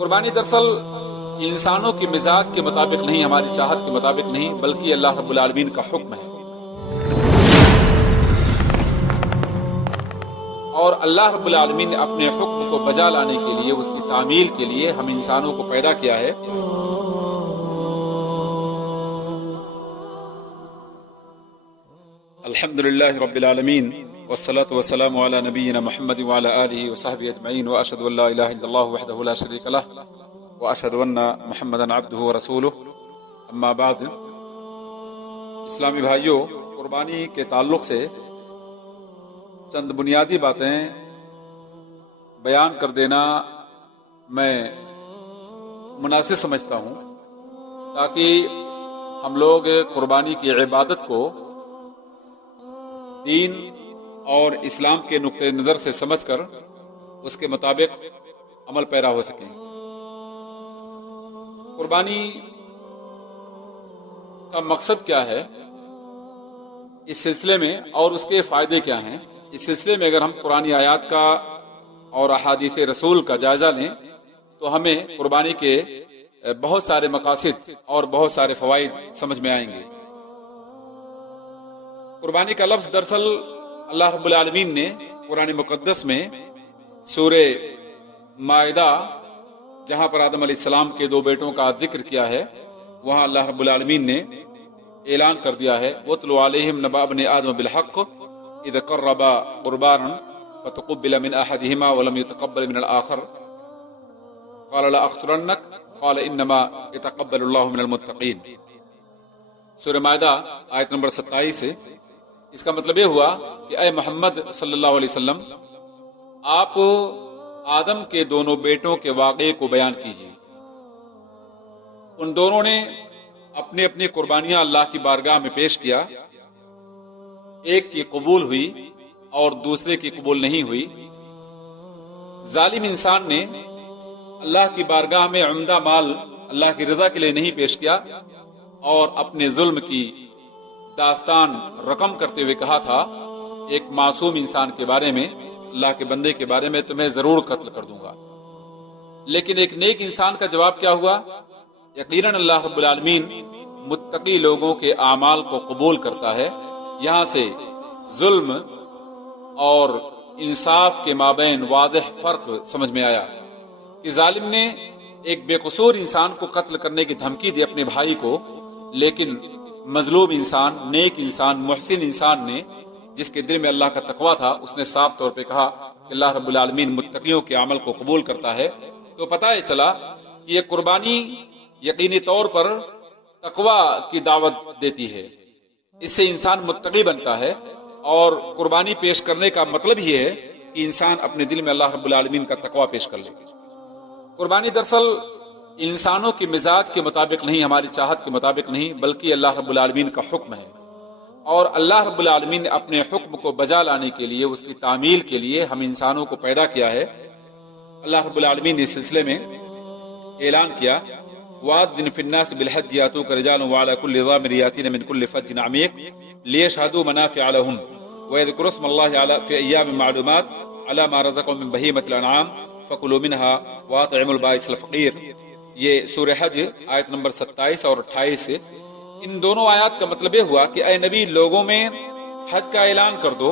قربانی دراصل انسانوں کے مزاج کے مطابق نہیں، ہماری چاہت کے مطابق نہیں، بلکہ اللہ رب العالمین کا حکم ہے۔ اور اللہ رب العالمین نے اپنے حکم کو بجا لانے کے لیے، اس کی تعمیل کے لیے ہم انسانوں کو پیدا کیا ہے۔ الحمدللہ رب العالمین والصلاة والسلام علی نبینا محمد وعلی آلہ وصحبہ اجمعین، واشہد ان لا الہ الا اللہ وحدہ لا شریک لہ واشہد ان محمدا عبدہ ورسولہ، اما بعد۔ اسلامی بھائیوں، قربانی کے تعلق سے چند بنیادی باتیں بیان کر دینا میں مناسب سمجھتا ہوں، تاکہ ہم لوگ قربانی کی عبادت کو دین اور اسلام کے نقطۂ نظر سے سمجھ کر اس کے مطابق عمل پیرا ہو سکیں۔ قربانی کا مقصد کیا ہے اس سلسلے میں، اور اس کے فائدے کیا ہیں، اس سلسلے میں اگر ہم قرآنی آیات کا اور احادیث رسول کا جائزہ لیں تو ہمیں قربانی کے بہت سارے مقاصد اور بہت سارے فوائد سمجھ میں آئیں گے۔ قربانی کا لفظ دراصل اللہ رب العالمین نے قرآن مقدس میں سورہ مائدہ، جہاں پر آدم علیہ السلام کے دو بیٹوں کا ذکر کیا ہے، وہاں اللہ رب العالمین نے اعلان کر دیا ہے وَاتْلُ عَلَيْهِمْ نَبَأَ ابْنِ آدَمَ بِالْحَقِّ إِذْ قَرَّبَا قُرْبَانًا فَتُقُبِّلَ مِنْ أَحَدِهِمَا وَلَمْ يُتَقَبَّلْ مِنَ الْآخَرِ قَالَ لَأَقْتُلَنَّكَ قَالَ إِنَّمَا يَتَقَبَّلُ اللَّهُ مِنَ الْمُتَّقِينَ۔ سورہ مائدہ آیت نمبر 27 سے اس کا مطلب یہ ہوا کہ اے محمد صلی اللہ علیہ وسلم، آپ آدم کے دونوں بیٹوں کے واقعے کو بیان کیجیے۔ ان دونوں نے اپنی اپنی قربانیاں اللہ کی بارگاہ میں پیش کیا، ایک کی قبول ہوئی اور دوسرے کی قبول نہیں ہوئی۔ ظالم انسان نے اللہ کی بارگاہ میں عمدہ مال اللہ کی رضا کے لیے نہیں پیش کیا اور اپنے ظلم کی داستان رقم کرتے ہوئے کہا تھا ایک معصوم انسان کے بارے میں، اللہ کے بندے کے بارے میں، تمہیں ضرور قتل کر دوں گا۔ لیکن ایک نیک انسان کا جواب کیا ہوا؟ یقیناً اللہ رب العالمین متقی لوگوں کے اعمال کو قبول کرتا ہے۔ یہاں سے ظلم اور انصاف کے مابین واضح فرق سمجھ میں آیا کہ ظالم نے ایک بے قصور انسان کو قتل کرنے کی دھمکی دی اپنے بھائی کو، لیکن مظلوم انسان، نیک انسان، محسن انسان نے، جس کے دل میں اللہ کا تقویٰ تھا، اس نے صاف طور پہ کہا کہ اللہ رب العالمین متقیوں کے عمل کو قبول کرتا ہے۔ تو پتہ یہ چلا کہ یہ قربانی یقینی طور پر تقویٰ کی دعوت دیتی ہے، اس سے انسان متقی بنتا ہے، اور قربانی پیش کرنے کا مطلب یہ ہے کہ انسان اپنے دل میں اللہ رب العالمین کا تقویٰ پیش کر لے۔ قربانی دراصل انسانوں کے مزاج کے مطابق نہیں، ہماری چاہت کے مطابق نہیں، بلکہ اللہ رب العالمین کا حکم ہے، اور اللہ رب العالمین نے اپنے حکم کو بجا لانے کے لیے، اس کی تعمیل کے لیے ہم انسانوں کو پیدا کیا ہے۔ اللہ رب العالمین نے اس سلسلے میں اعلان کیا وَأَذِّنْ فِي النَّاسِ بِالْحَجِّ يَأْتُوكَ رِجَالٌ وَعَلَى كُلِّ ضَامِرٍ يَأْتِينَ مِنْ كُلِّ فَجٍّ عَمِيقٍ لِيَشْهَدُوا مَنَافِعَ لَهُمْ وَيَذْكُرُوا اسْمَ اللَّهِ فِي أَيَّامٍ مَّعْلُومَاتٍ عَلَى مَا رَزَقَهُم مِّن بَهِيمَةِ الْأَنْعَامِ فَكُلُوا مِنْهَا وَأَطْعِمُوا الْبَائِسَ الْفَقِيرَ۔ یہ سورہ حج آیت نمبر 27 اور 28 سے ان دونوں آیات کا مطلب یہ ہوا کہ اے نبی، لوگوں میں حج کا اعلان کر دو،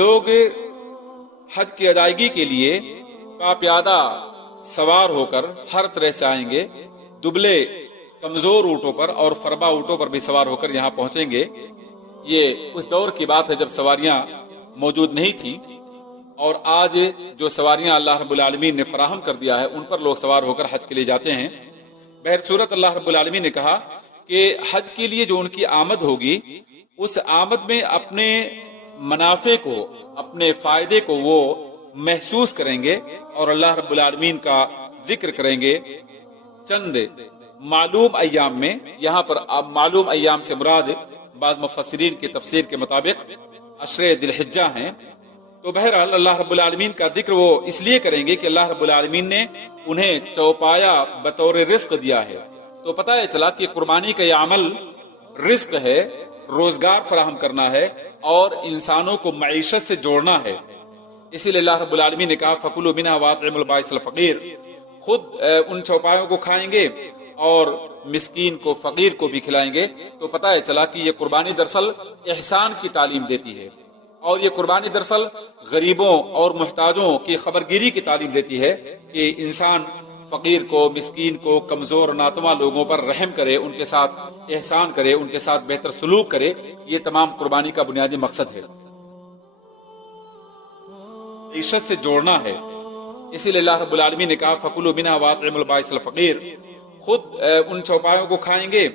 لوگ حج کی ادائیگی کے لیے پاپیادہ سوار ہو کر ہر طرح سے آئیں گے، دبلے کمزور اونٹوں پر اور فربا اونٹوں پر بھی سوار ہو کر یہاں پہنچیں گے۔ یہ اس دور کی بات ہے جب سواریاں موجود نہیں تھیں، اور آج جو سواریاں اللہ رب العالمین نے فراہم کر دیا ہے ان پر لوگ سوار ہو کر حج کے لیے جاتے ہیں۔ بہر صورت اللہ رب العالمین نے کہا کہ حج کے لیے جو ان کی آمد ہوگی، اس آمد میں اپنے منافع کو، اپنے فائدے کو وہ محسوس کریں گے اور اللہ رب العالمین کا ذکر کریں گے چند معلوم ایام میں۔ یہاں پر معلوم ایام سے مراد بعض مفسرین کی تفسیر کے مطابق عشر ذی الحجہ ہیں۔ تو بہرحال اللہ رب العالمین کا ذکر وہ اس لیے کریں گے کہ اللہ رب العالمین نے انہیں چوپایا بطور رزق دیا ہے۔ تو پتہ ہے چلا کہ قربانی کا یہ عمل رزق ہے، روزگار فراہم کرنا ہے اور انسانوں کو معیشت سے جوڑنا ہے۔ اسی لیے اللہ رب العالمین نے کہا فَكُلُوا مِنْهَا وَأَطْعِمُوا الْبَائِسَ الْفَقِيرَ، خود ان چوپایوں کو کھائیں گے اور مسکین کو فقیر کو بھی کھلائیں گے تو پتہ چلا کہ یہ قربانی دراصل احسان کی تعلیم دیتی ہے، اور یہ قربانی دراصل غریبوں اور محتاجوں کی خبرگیری کی تعلیم دیتی ہے کہ انسان فقیر کو، مسکین کو، کمزور ناتواں لوگوں پر رحم کرے، ان کے ساتھ احسان کرے، ان کے ساتھ بہتر سلوک کرے۔ یہ تمام قربانی کا بنیادی مقصد ہے، معیشت سے جوڑنا ہے۔ اسی لیے اللہ رب العالمین نے کہا فَكُلُوا مِنْهَا وَأَطْعِمُوا الْبَائِسَ الْفَقِيرَ، خود ان چوپایوں کو کھائیں گے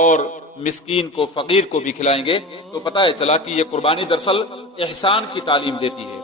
اور مسکین کو، فقیر کو بھی کھلائیں گے تو پتہ چلا کہ یہ قربانی دراصل احسان کی تعلیم دیتی ہے۔